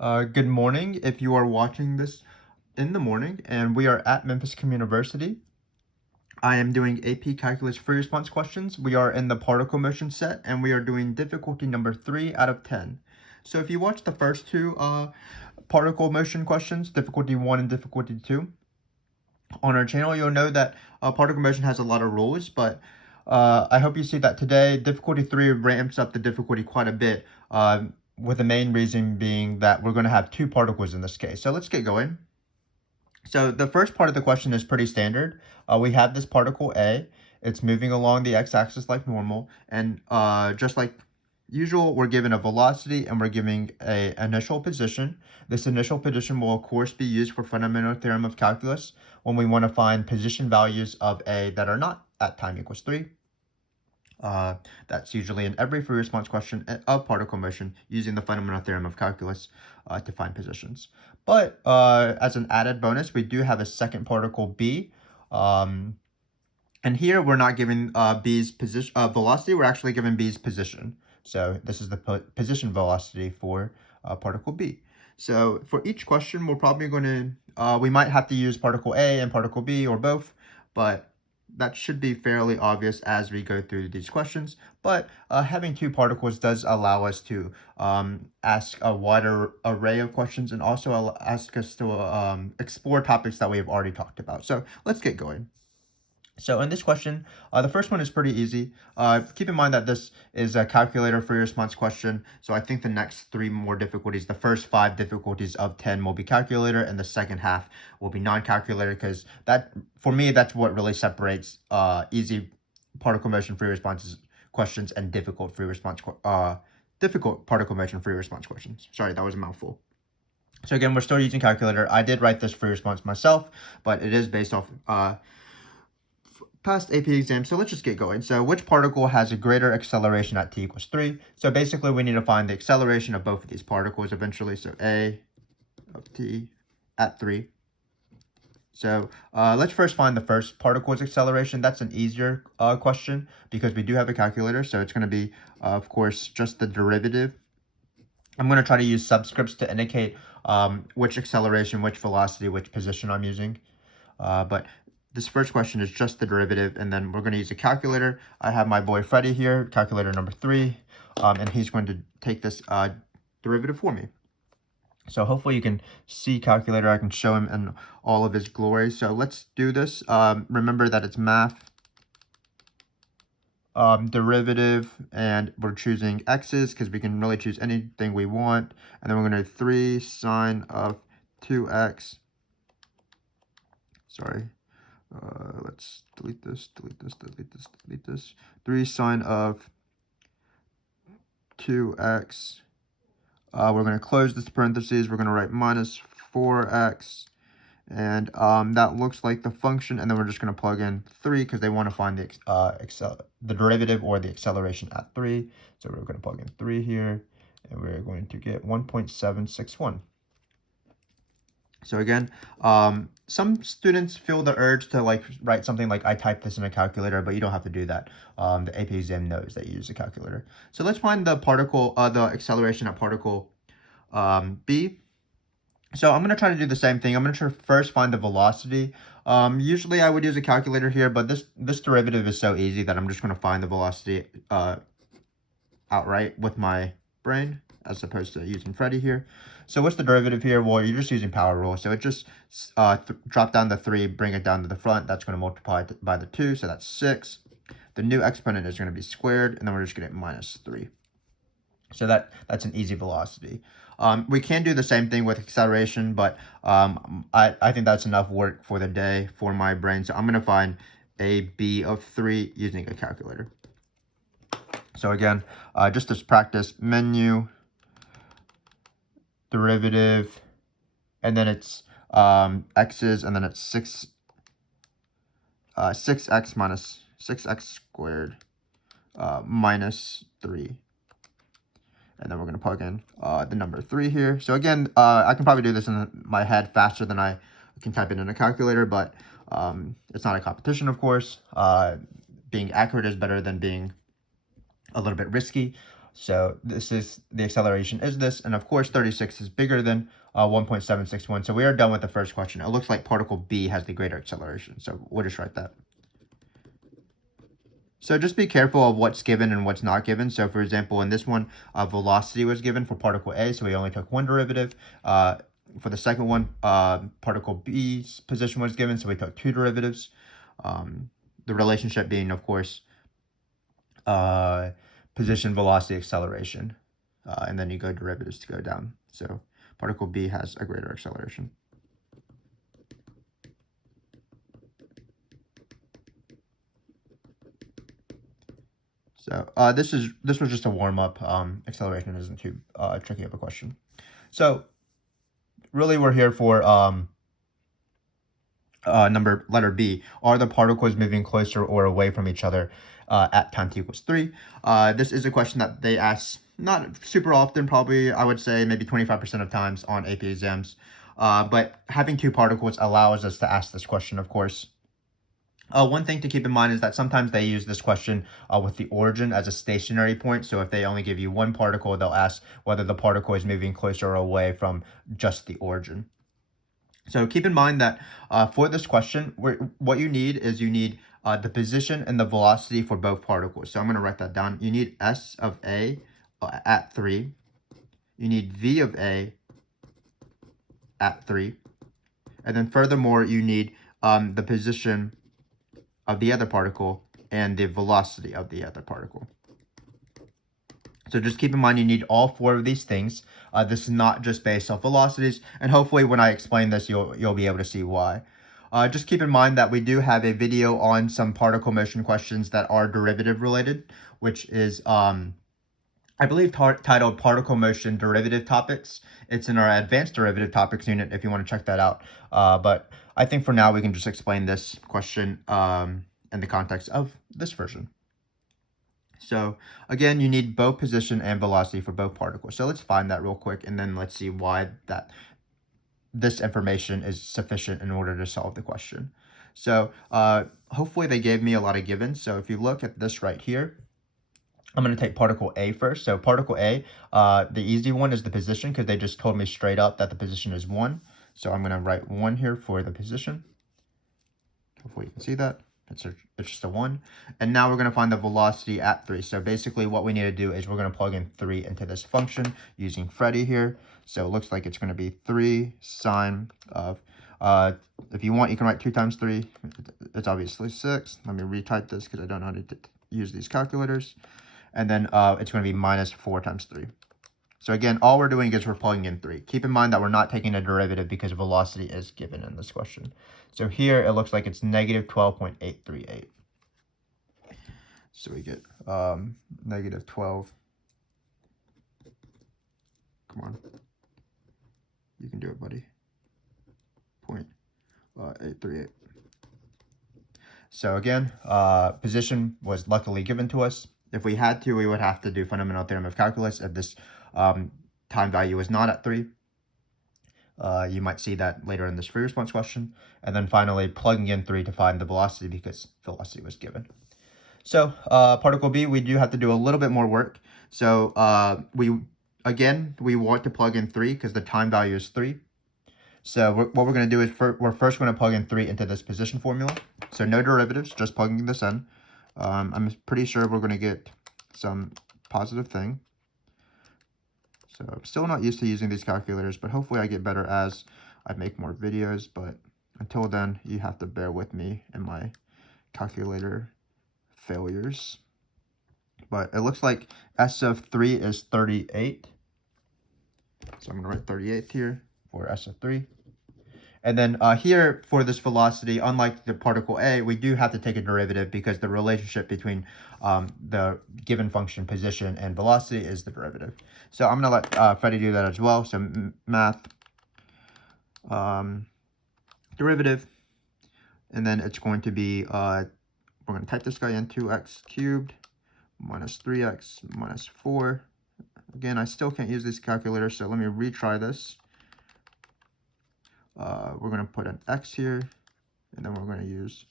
Good morning if you are watching this in the morning, and we are at Memphis Communiversity. I am doing AP Calculus free response questions. We are in the particle motion set, and we are doing difficulty number 3 out of 10. So if you watch the first two particle motion questions, difficulty 1 and difficulty 2, on our channel, you'll know that particle motion has a lot of rules, but I hope you see that today difficulty 3 ramps up the difficulty quite a bit, with the main reason being that we're going to have two particles in this case. So let's get going. So the first part of the question is pretty standard. We have this particle A. It's moving along the x-axis like normal, and just like usual, we're given a velocity and we're giving a initial position. This initial position will of course be used for Fundamental Theorem of Calculus when we want to find position values of A that are not at time equals 3. That's usually in every free response question of particle motion using the Fundamental Theorem of Calculus to find positions. But as an added bonus, we do have a second particle B. And here we're not giving B's position velocity, we're actually giving B's position. So this is the position velocity for particle B. So for each question, we're probably going to, we might have to use particle A and particle B or both, but that should be fairly obvious as we go through these questions. But having two particles does allow us to ask a wider array of questions and also ask us to explore topics that we have already talked about. So let's get going. So in this question, the first one is pretty easy. Keep in mind that this is a calculator free response question. So I think the next three more difficulties, the first 5 difficulties of 10 will be calculator, and the second half will be non-calculator, because that, for me, that's what really separates easy particle motion free responses questions and difficult difficult particle motion free response questions. Sorry, that was a mouthful. So again, we're still using calculator. I did write this free response myself, but it is based off past AP exam. So let's just get going. So which particle has a greater acceleration at t equals 3? So basically we need to find the acceleration of both of these particles eventually. So A of t at 3. So let's first find the first particle's acceleration. That's an easier question because we do have a calculator. So it's going to be, of course, just the derivative. I'm going to try to use subscripts to indicate which acceleration, which velocity, which position I'm using. But this first question is just the derivative, and then we're going to use a calculator. I have my boy Freddie here, calculator number 3, and he's going to take this derivative for me. So hopefully you can see calculator. I can show him in all of his glory. So let's do this. Remember that it's math, derivative, and we're choosing x's because we can really choose anything we want. And then we're going to 3 sine of 2x. Sorry. Let's delete this, delete this, delete this, delete this. 3 sine of 2x. We're going to close this parentheses. We're going to write minus 4x. And that looks like the function. And then we're just going to plug in 3 because they want to find the derivative or the acceleration at 3. So we're going to plug in 3 here. And we're going to get 1.761. So again, some students feel the urge to write something like I typed this in a calculator, but you don't have to do that. The AP exam knows that you use a calculator. So let's find the acceleration at particle B. So I'm going to try to do the same thing. I'm going to first find the velocity. Usually I would use a calculator here, but this derivative is so easy that I'm just going to find the velocity outright with my brain, as opposed to using Freddie here. So what's the derivative here? Well, you're just using power rule. So it just drop down the 3, bring it down to the front. That's going to multiply by the 2, so that's 6. The new exponent is going to be squared, and then we're just going to get minus 3. So that's an easy velocity. We can do the same thing with acceleration, but I think that's enough work for the day for my brain. So I'm going to find a B of 3 using a calculator. So again, just as practice, menu, derivative, and then it's x's, and then it's 6x minus 6x squared minus 3. And then we're going to plug in the number 3 here. So again, I can probably do this in my head faster than I can type it in a calculator, but it's not a competition, of course. Being accurate is better than being a little bit risky. So this is the acceleration is this, and of course 36 is bigger than 1.761. So we are done with the first question. It looks like particle B has the greater acceleration. So we'll just write that. So just be careful of what's given and what's not given. So for example, in this one, velocity was given for particle A, so we only took one derivative. For the second one, particle B's position was given, so we took two derivatives. The relationship being, of course, position, velocity, acceleration. And then you go derivatives to go down. So particle B has a greater acceleration. So this was just a warm-up. Acceleration isn't too tricky of a question. So really we're here for letter B. Are the particles moving closer or away from each other at time t equals 3? This is a question that they ask not super often, probably I would say maybe 25% of times on AP exams. But having two particles allows us to ask this question, of course. One thing to keep in mind is that sometimes they use this question with the origin as a stationary point. So if they only give you one particle, they'll ask whether the particle is moving closer or away from just the origin. So keep in mind that for this question, what you need is the position and the velocity for both particles. So I'm going to write that down. You need S of A at 3. You need V of A at 3. And then furthermore, you need the position of the other particle and the velocity of the other particle. So just keep in mind you need all four of these things. This is not just based off velocities, and hopefully when I explain this, you'll be able to see why. Just keep in mind that we do have a video on some particle motion questions that are derivative related, which is I believe titled Particle Motion Derivative Topics. It's in our Advanced Derivative Topics unit if you want to check that out. But I think for now we can just explain this question in the context of this version. So again, you need both position and velocity for both particles. So let's find that real quick, and then let's see why this information is sufficient in order to solve the question. So hopefully they gave me a lot of givens. So if you look at this right here, I'm going to take particle A first. So particle A, the easy one is the position because they just told me straight up that the position is 1. So I'm going to write 1 here for the position. Hopefully you can see that. It's just a 1. And now we're going to find the velocity at 3. So basically what we need to do is we're going to plug in 3 into this function using Freddy here. So it looks like it's going to be 3 sine of, if you want, you can write 2 times 3. It's obviously 6. Let me retype this because I don't know how to use these calculators. And then it's going to be minus 4 times 3. So again, all we're doing is we're plugging in 3. Keep in mind that we're not taking a derivative because velocity is given in this question. So here it looks like it's negative 12.838. So we get negative 12. Come on. You can do it, buddy. 0.838. So again, position was luckily given to us. If we had to, we would have to do Fundamental Theorem of Calculus if this time value is not at 3. You might see that later in this free response question. And then finally, plugging in 3 to find the velocity because velocity was given. So particle B, we do have to do a little bit more work. So we want to plug in 3 because the time value is 3. So what we're going to do is we're first going to plug in 3 into this position formula. So no derivatives, just plugging this in. I'm pretty sure we're going to get some positive thing. So I'm still not used to using these calculators, but hopefully I get better as I make more videos. But until then, you have to bear with me in my calculator failures. But it looks like S of 3 is 38. So I'm going to write 38 here for S of 3. And then here for this velocity, unlike the particle A, we do have to take a derivative because the relationship between the given function position and velocity is the derivative. So I'm going to let Freddie do that as well. So math derivative, and then it's going to be, we're going to type this guy in, 2x cubed minus 3x minus 4. Again, I still can't use this calculator, so let me retry this. We're going to put an x here, and then we're going to use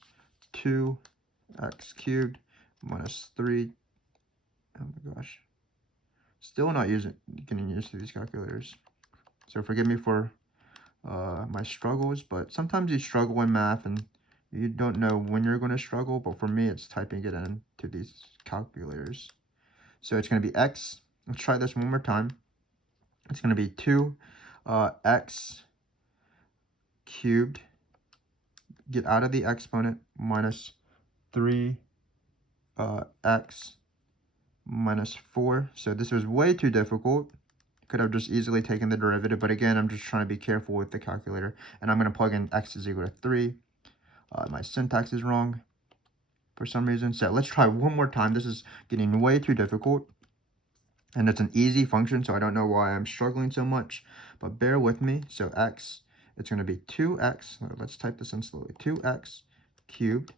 2x cubed minus 3. Oh my gosh. Still not getting used to these calculators. So forgive me for my struggles, but sometimes you struggle in math and you don't know when you're going to struggle. But for me, it's typing it into these calculators. So it's going to be x. Let's try this one more time. It's going to be 2x cubed, get out of the exponent, minus 3x minus 4. So this was way too difficult. Could have just easily taken the derivative, but again, I'm just trying to be careful with the calculator. And I'm going to plug in x is equal to 3. My syntax is wrong for some reason. So let's try one more time. This is getting way too difficult. And it's an easy function, so I don't know why I'm struggling so much. But bear with me. So x, it's going to be 2x. Let's type this in slowly. 2x cubed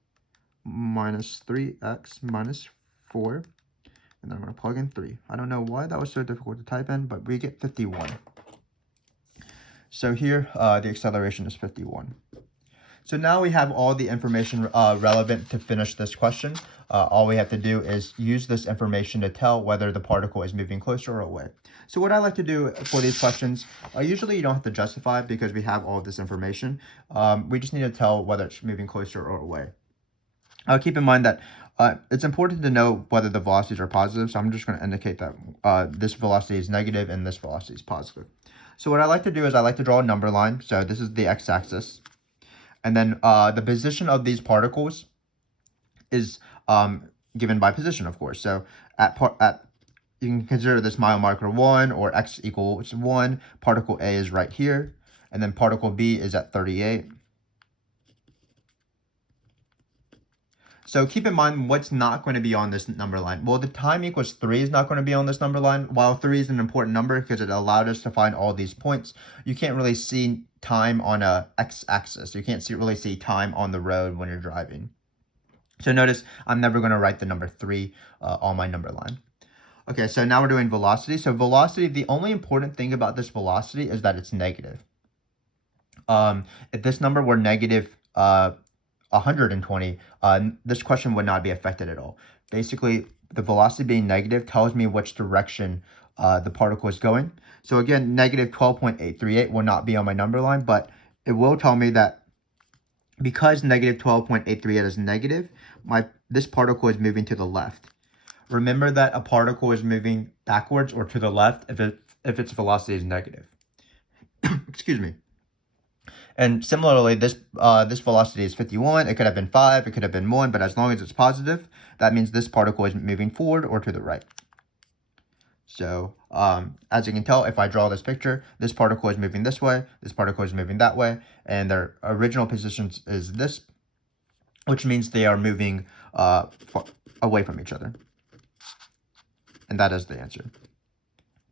minus 3x minus 4. And then I'm going to plug in 3. I don't know why that was so difficult to type in, but we get 51. So here, the acceleration is 51. So now we have all the information relevant to finish this question. All we have to do is use this information to tell whether the particle is moving closer or away. So what I like to do for these questions, usually you don't have to justify because we have all of this information. We just need to tell whether it's moving closer or away. Keep in mind that it's important to know whether the velocities are positive. So I'm just going to indicate that this velocity is negative and this velocity is positive. So what I like to do is I like to draw a number line. So this is the x-axis. And then the position of these particles is given by position, of course. So you can consider this mile marker 1 or x equals 1. Particle A is right here. And then particle B is at 38. So keep in mind what's not going to be on this number line. Well, the time equals 3 is not going to be on this number line. While 3 is an important number because it allowed us to find all these points, you can't really see time on a x-axis. You can't really see time on the road when you're driving. So notice I'm never going to write the number 3 on my number line. Okay, so now we're doing velocity. So velocity, the only important thing about this velocity is that it's negative. If this number were negative 120, this question would not be affected at all. Basically, the velocity being negative tells me which direction the particle is going. So again, negative 12.838 will not be on my number line, but it will tell me that because negative 12.838 is negative, this particle is moving to the left. Remember that a particle is moving backwards or to the left if its velocity is negative. Excuse me. And similarly, this velocity is 51. It could have been 5. It could have been 1. But as long as it's positive, that means this particle is moving forward or to the right. So as you can tell, if I draw this picture, this particle is moving this way. This particle is moving that way. And their original positions is this, which means they are moving away from each other. And that is the answer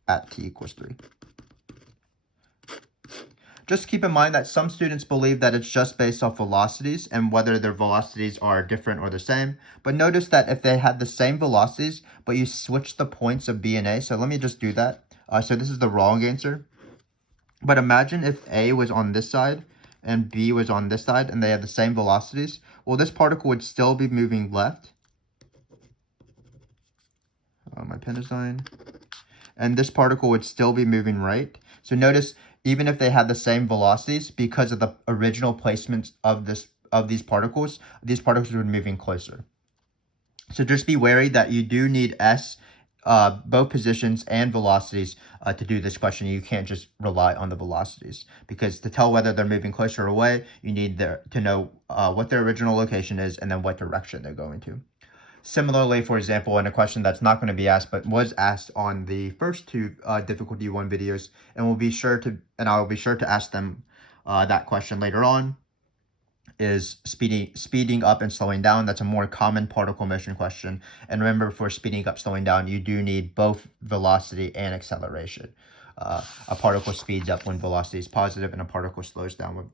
at t equals 3. Just keep in mind that some students believe that it's just based off velocities and whether their velocities are different or the same. But notice that if they had the same velocities, but you switch the points of B and A. So let me just do that. So this is the wrong answer. But imagine if A was on this side and B was on this side and they had the same velocities. Well, this particle would still be moving left. My pen is dying. And this particle would still be moving right. So notice, even if they had the same velocities, because of the original placements of these particles would be moving closer. So just be wary that you do need both positions and velocities to do this question. You can't just rely on the velocities, because to tell whether they're moving closer or away, you need to know what their original location is and then what direction they're going to. Similarly, for example, in a question that's not going to be asked, but was asked on the first two difficulty 1 videos, and I will be sure to ask them that question later on, is speeding up and slowing down. That's a more common particle motion question. And remember, for speeding up, slowing down, you do need both velocity and acceleration. A particle speeds up when velocity is positive, and a particle slows down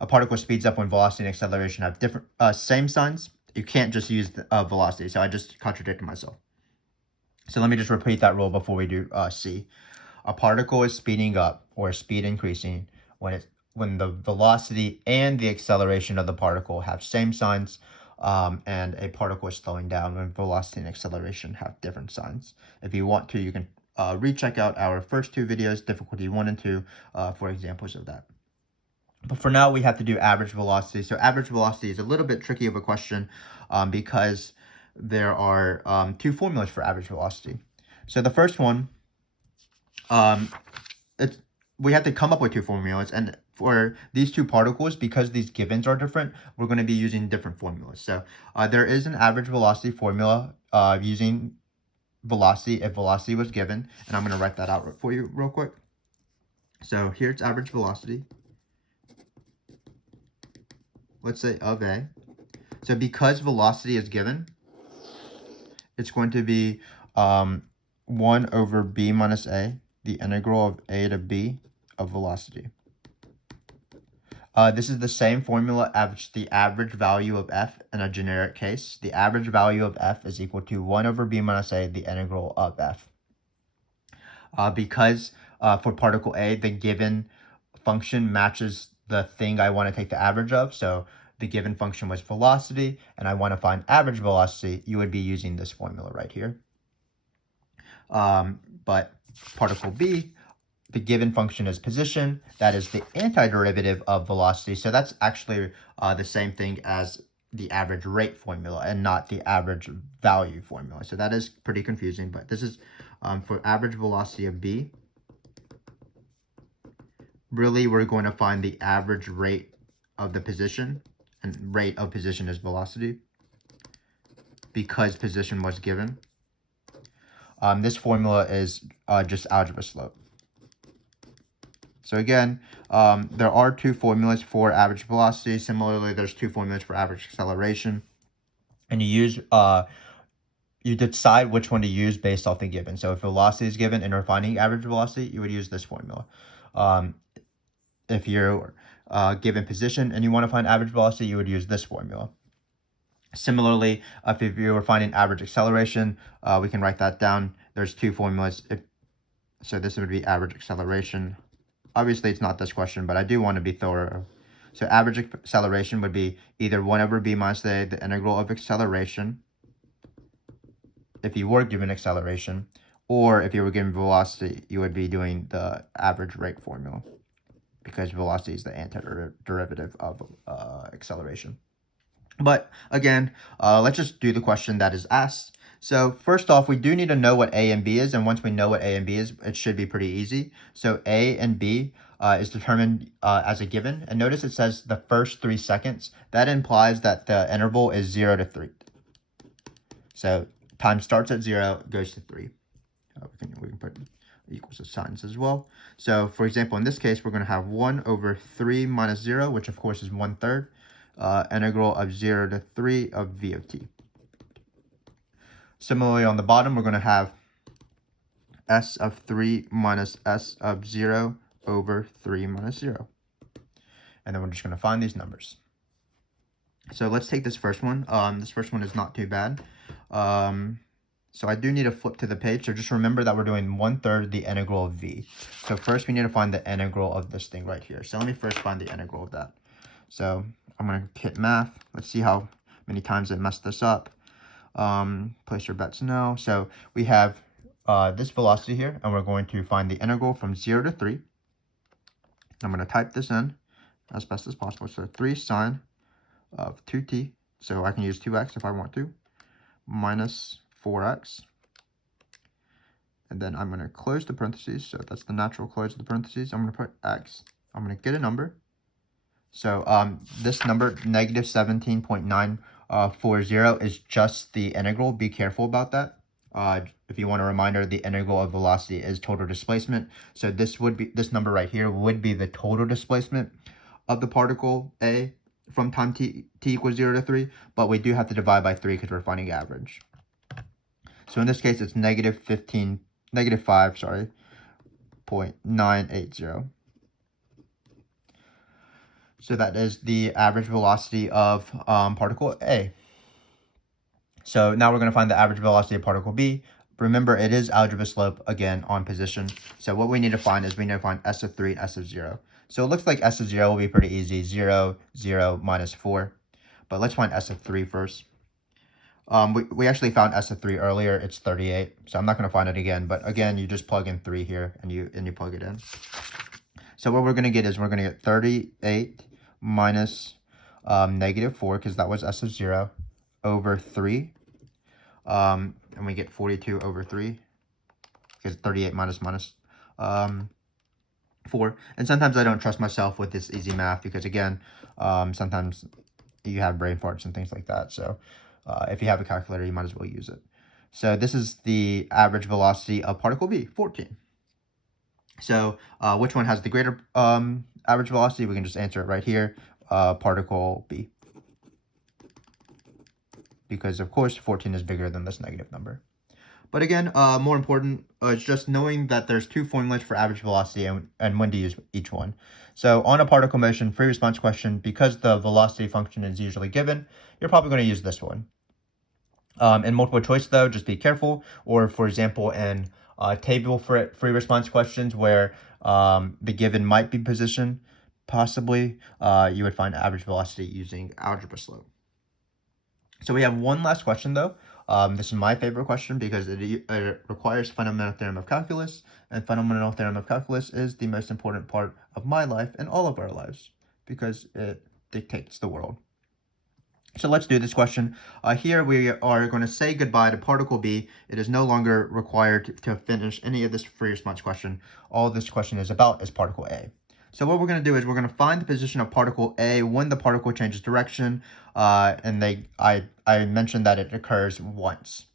a particle speeds up when velocity and acceleration have different same signs. You can't just use the velocity. So I just contradicted myself. So let me just repeat that rule before we do C. A particle is speeding up or speed increasing when the velocity and the acceleration of the particle have same signs, and a particle is slowing down when velocity and acceleration have different signs. If you want to, you can recheck out our first two videos, difficulty 1 and 2, for examples of that. But for now, we have to do average velocity. So average velocity is a little bit tricky of a question because there are two formulas for average velocity. So the first one, we have to come up with two formulas, and for these two particles, because these givens are different, we're going to be using different formulas. So there is an average velocity formula using velocity if velocity was given, and I'm going to write that out for you real quick. So here's average velocity, let's say of A. So because velocity is given, it's going to be 1 over b minus a, the integral of a to b of velocity. This is the same formula as the average value of f in a generic case. The average value of f is equal to 1 over b minus a, the integral of f. Because for particle A, the given function matches the thing I want to take the average of. So the given function was velocity, and I want to find average velocity, you would be using this formula right here. But particle B, the given function is position. That is the antiderivative of velocity. So that's actually the same thing as the average rate formula and not the average value formula. So that is pretty confusing, but this is for average velocity of B. Really, we're going to find the average rate of the position, and rate of position is velocity because position was given. This formula is just algebra slope. So again, there are two formulas for average velocity. Similarly, there's two formulas for average acceleration, and you decide which one to use based off the given. So if velocity is given and you're finding average velocity, you would use this formula. If you're given position and you want to find average velocity, you would use this formula. Similarly, if you were finding average acceleration, we can write that down. There's two formulas. So this would be average acceleration. Obviously, it's not this question, but I do want to be thorough. So average acceleration would be either 1 over b minus a, the integral of acceleration, if you were given acceleration, or if you were given velocity, you would be doing the average rate formula because velocity is the antiderivative of acceleration. But again, let's just do the question that is asked. So first off, we do need to know what A and B is, and once we know what A and B is, it should be pretty easy. So A and B is determined as a given, and notice it says the first 3 seconds. That implies that the interval is 0 to 3. So time starts at 0, goes to 3. We can put equals to signs as well. So for example, in this case, we're going to have 1 over 3 minus 0, which of course is 1/3, integral of 0 to 3 of v of t. Similarly, on the bottom, we're going to have s of 3 minus s of 0 over 3 minus 0. And then we're just going to find these numbers. So let's take this first one. This first one is not too bad. So I do need to flip to the page. So just remember that we're doing 1/3 the integral of v. So first we need to find the integral of this thing right here. So let me first find the integral of that. So I'm going to hit math. Let's see how many times I messed this up. Place your bets now. So we have this velocity here, and we're going to find the integral from 0 to 3. I'm going to type this in as best as possible. So 3 sine of 2t. So I can use 2x if I want to, minus 4x. And then I'm going to close the parentheses. So that's the natural close of the parentheses. I'm going to put x. I'm going to get a number. So this number, negative 17.940, is just the integral. Be careful about that. If you want a reminder, the integral of velocity is total displacement. So this number right here would be the total displacement of the particle A from time t equals 0 to 3, but we do have to divide by 3 because we're finding average. So in this case, it's negative 5.980. So that is the average velocity of particle A. So now we're going to find the average velocity of particle B. Remember, it is algebra slope, again, on position. So what we need to find is we need to find S of 3 and S of 0. So it looks like S of 0 will be pretty easy, 0, 0, minus 4. But let's find S of 3 first. We actually found S of 3 earlier. It's 38. So I'm not going to find it again. But again, you just plug in 3 here and you plug it in. So what we're going to get is we're going to get 38 minus negative 4, because that was S of 0, over 3. And we get 42 over 3, because 38 minus 4. And sometimes I don't trust myself with this easy math because, again, sometimes you have brain farts and things like that. So if you have a calculator, you might as well use it. So this is the average velocity of particle B, 14. So which one has the greater average velocity? We can just answer it right here, particle B. Because, of course, 14 is bigger than this negative number. But again, more important is just knowing that there's 2 formulas for average velocity and when to use each one. So on a particle motion free response question, because the velocity function is usually given, you're probably going to use this one. In multiple choice, though, just be careful. Or, for example, in table for free response questions where the given might be position, possibly, you would find average velocity using algebra slope. So we have one last question, though. This is my favorite question because it requires Fundamental Theorem of Calculus, and Fundamental Theorem of Calculus is the most important part of my life and all of our lives because it dictates the world. So let's do this question. Here we are going to say goodbye to particle B. It is no longer required to finish any of this free response question. All this question is about is particle A. So what we're going to do is we're going to find the position of particle A when the particle changes direction. And I mentioned that it occurs once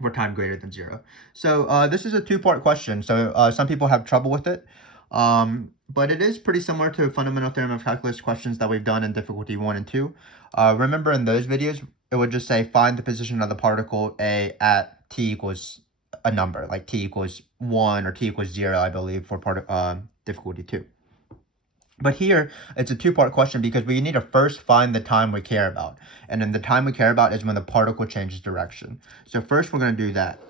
for time greater than 0. So this is a 2-part question. So some people have trouble with it. But it is pretty similar to Fundamental Theorem of Calculus questions that we've done in difficulty 1 and 2. Remember in those videos, it would just say find the position of the particle A at t equals a number, like t equals 1 or t equals 0, I believe, for difficulty 2. But here, it's a 2-part question because we need to first find the time we care about. And then the time we care about is when the particle changes direction. So first, we're going to do that.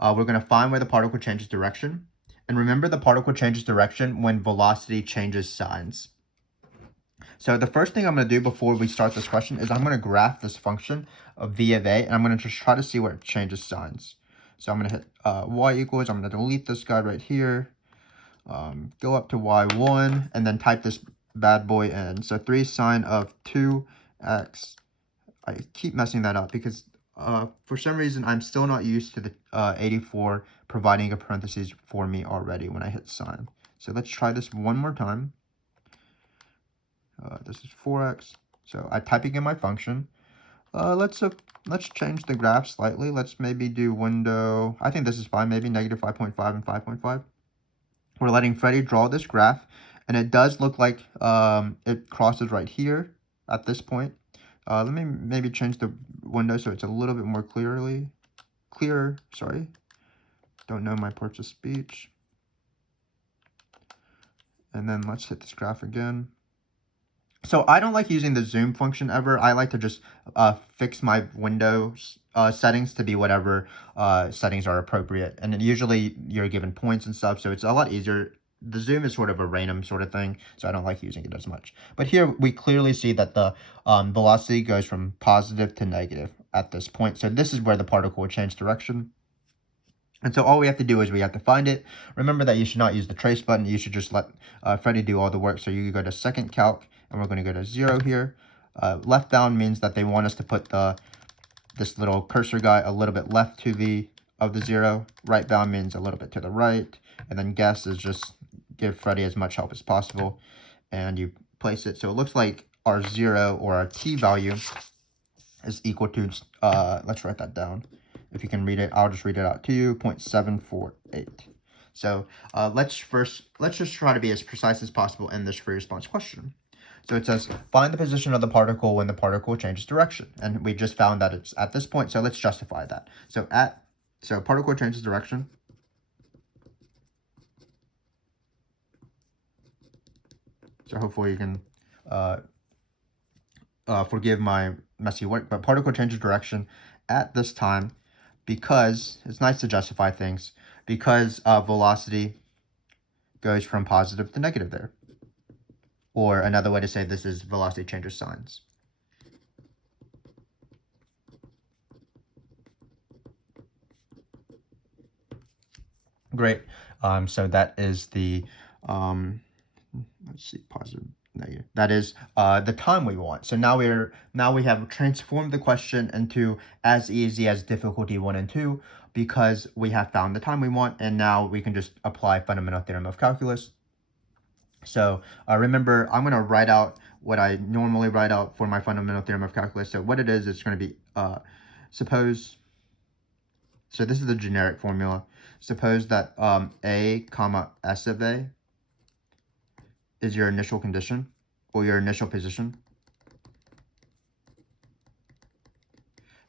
We're going to find where the particle changes direction. And remember, the particle changes direction when velocity changes signs. So the first thing I'm going to do before we start this question is I'm going to graph this function of v of a, and I'm going to just try to see where it changes signs. So I'm going to hit y equals, I'm going to delete this guy right here, go up to y1, and then type this bad boy in. So 3 sine of 2x. I keep messing that up because for some reason I'm still not used to the 84 providing a parentheses for me already when I hit sine. So let's try this one more time. This is 4x. So I'm typing in my function. Let's change the graph slightly. Let's maybe do window. I think this is fine. Maybe negative 5.5 and 5.5. We're letting Freddy draw this graph, and it does look like it crosses right here at this point. Let me maybe change the window so it's a little bit more clearer. Sorry, don't know my parts of speech. And then let's hit this graph again. So I don't like using the zoom function ever. I like to just fix my Windows settings to be whatever settings are appropriate. And then usually you're given points and stuff, so it's a lot easier. The zoom is sort of a random sort of thing, so I don't like using it as much. But here we clearly see that the velocity goes from positive to negative at this point. So this is where the particle will change direction. And so all we have to do is we have to find it. Remember that you should not use the trace button. You should just let Freddy do all the work. So you go to second calc, and we're going to go to 0 here. Left down means that they want us to put this little cursor guy a little bit left to the 0. Right down means a little bit to the right. And then guess is just give Freddy as much help as possible. And you place it. So it looks like our 0 or our t value is equal to, let's write that down. If you can read it, I'll just read it out to you, 0.748. So let's just try to be as precise as possible in this free response question. So it says, find the position of the particle when the particle changes direction. And we just found that it's at this point, so let's justify that. So particle changes direction. So hopefully you can forgive my messy work, but particle changes direction at this time because it's nice to justify things, because velocity goes from positive to negative there. Or another way to say this is velocity changes signs. Great. So that is the, let's see, positive, negative. That is the time we want. So now we have transformed the question into as easy as difficulty 1 and 2 because we have found the time we want, and now we can just apply fundamental theorem of calculus. So remember, I'm going to write out what I normally write out for my fundamental theorem of calculus. So what it is, it's going to be suppose. So this is the generic formula. Suppose that A comma S of A is your initial condition or your initial position.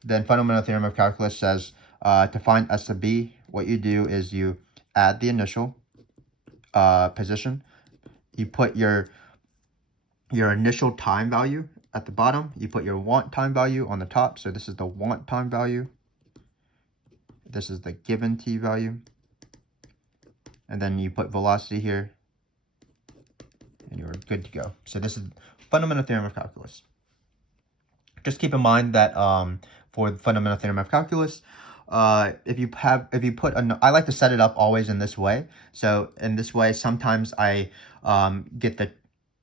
Then fundamental theorem of calculus says to find S of B, what you do is you add the initial position. You put your initial time value at the bottom. You put your want time value on the top. So this is the want time value. This is the given t value. And then you put velocity here. And you're good to go. So this is fundamental theorem of calculus. Just keep in mind that for the fundamental theorem of calculus, if you put I like to set it up always in this way. So in this way, sometimes I get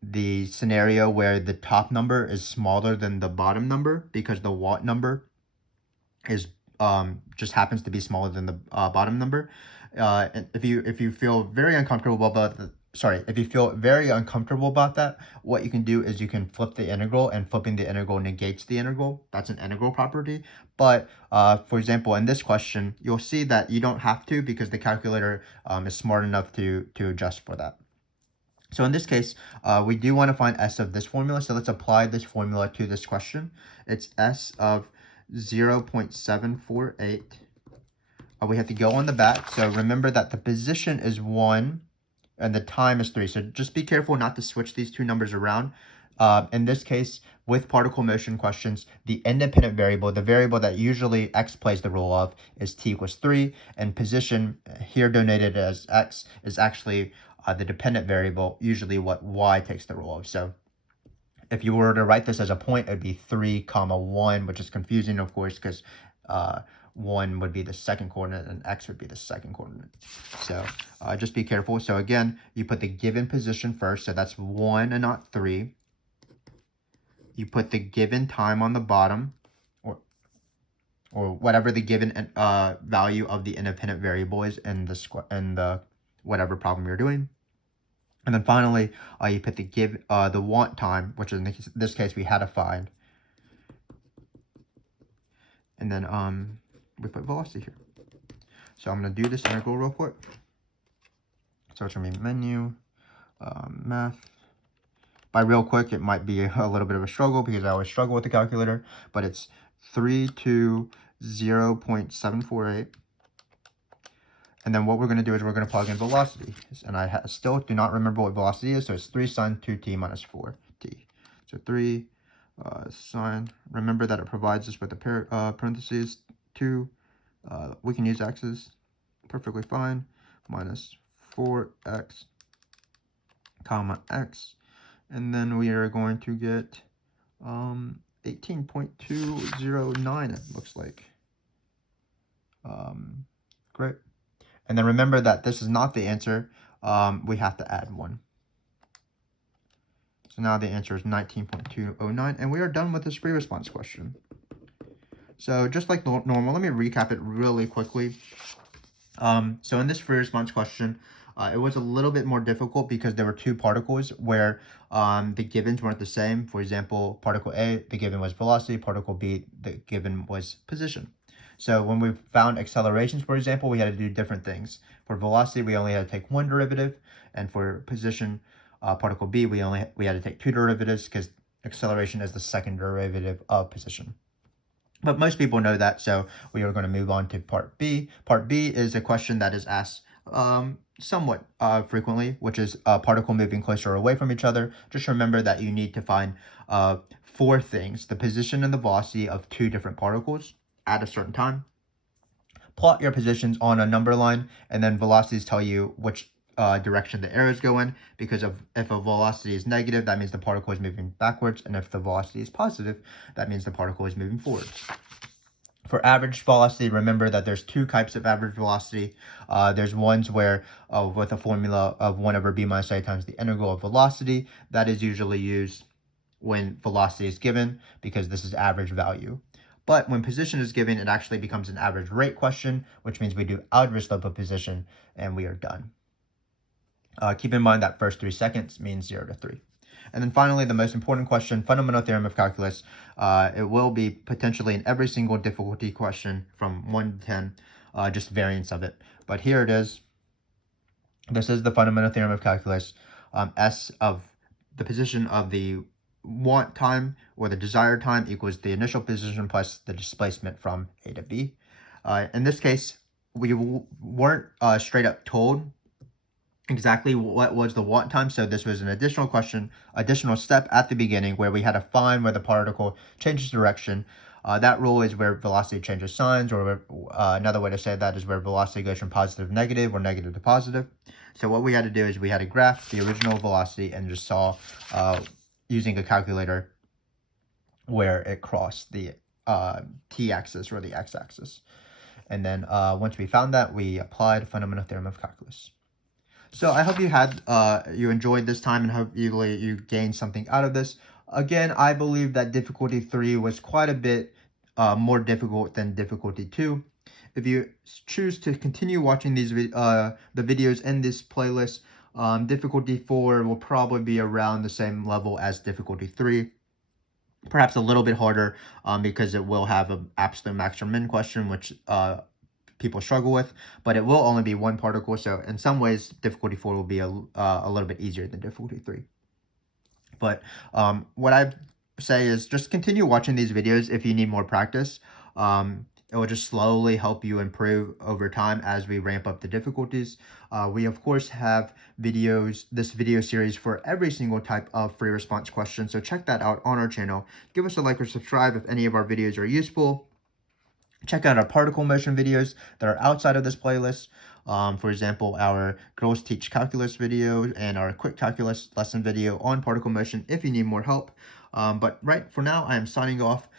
the scenario where the top number is smaller than the bottom number because the want number is just happens to be smaller than the bottom number. And if you feel very uncomfortable about if you feel very uncomfortable about that, what you can do is you can flip the integral, and flipping the integral negates the integral. That's an integral property. But for example, in this question, you'll see that you don't have to because the calculator is smart enough to adjust for that. So in this case, we do want to find S of this formula. So let's apply this formula to this question. It's S of 0.748. We have to go on the back. So remember that the position is 1 and the time is 3. So just be careful not to switch these two numbers around. In this case, with particle motion questions, the independent variable, the variable that usually x plays the role of, is t equals 3. And position, here denoted as x, is actually the dependent variable, usually what y takes the role of. So if you were to write this as a point, it would be 3, 1, which is confusing, of course, because 1 would be the second coordinate and x would be the second coordinate. So just be careful. So again, you put the given position first. So that's 1 and not 3. You put the given time on the bottom, or whatever the given value of the independent variable is in the whatever problem you're doing. And then finally, you put the want time, which in this case we had to find. And then we put velocity here. So I'm going to do this integral real quick. So it's going to be menu, math. By real quick, it might be a little bit of a struggle because I always struggle with the calculator. But it's 3 to 0.748. And then what we're going to do is we're going to plug in velocity. And I still do not remember what velocity is. So it's 3 sine 2t minus 4t. So 3 sine. Remember that it provides us with a parentheses 2. We can use x's. Perfectly fine. Minus 4x comma x. And then we are going to get 18.209, it looks like. Great. And then remember that this is not the answer. We have to add 1. So now the answer is 19.209, and we are done with this free response question. So just like normal, let me recap it really quickly. So in this free response question, it was a little bit more difficult because there were two particles where the givens weren't the same. For example, particle A, the given was velocity. Particle B, the given was position. So when we found accelerations, for example, we had to do different things. For velocity, we only had to take one derivative. And for position, particle B, we had to take two derivatives because acceleration is the second derivative of position. But most people know that, so we are going to move on to part B. Part B is a question that is asked somewhat frequently, which is a particle moving closer or away from each other. Just remember that you need to find 4 things: the position and the velocity of 2 different particles at a certain time. Plot your positions on a number line, and then velocities tell you which direction the arrows go in, because if a velocity is negative, that means the particle is moving backwards, and if the velocity is positive, that means the particle is moving forwards. For average velocity, remember that there's two types of average velocity. There's ones where with a formula of 1 over b minus a times the integral of velocity, that is usually used when velocity is given because this is average value. But when position is given, it actually becomes an average rate question, which means we do algebra slope of position and we are done. Keep in mind that first 3 seconds means 0 to 3. And then finally, the most important question, Fundamental Theorem of Calculus. It will be potentially in every single difficulty question from 1 to 10, just variants of it. But here it is. This is the Fundamental Theorem of Calculus. S of the position of the want time or the desired time equals the initial position plus the displacement from A to B. In this case, we weren't straight up told exactly what was the want time, so this was an additional question, additional step at the beginning where we had to find where the particle changes direction. That rule is where velocity changes signs, or another way to say that is where velocity goes from positive to negative or negative to positive. So what we had to do is we had to graph the original velocity and just saw using a calculator where it crossed the t-axis or the x-axis. And then once we found that, we applied Fundamental Theorem of Calculus. So I hope you enjoyed this time and hope you gained something out of this. Again, I believe that difficulty 3 was quite a bit more difficult than difficulty 2. If you choose to continue watching these the videos in this playlist, difficulty 4 will probably be around the same level as difficulty 3. Perhaps a little bit harder because it will have an absolute max or min question, which people struggle with, but it will only be one particle, so in some ways difficulty 4 will be a little bit easier than difficulty 3. But what I say is just continue watching these videos if you need more practice. It will just slowly help you improve over time as we ramp up the difficulties. We of course have this video series for every single type of free response question, so check that out on our channel. Give us a like or subscribe if any of our videos are useful. Check out our particle motion videos that are outside of this playlist. For example, our Girls Teach Calculus video and our Quick Calculus lesson video on particle motion if you need more help. But right for now, I am signing off.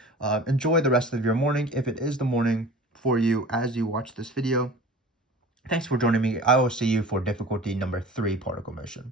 Enjoy the rest of your morning if it is the morning for you as you watch this video. Thanks for joining me. I will see you for difficulty number 3, particle motion.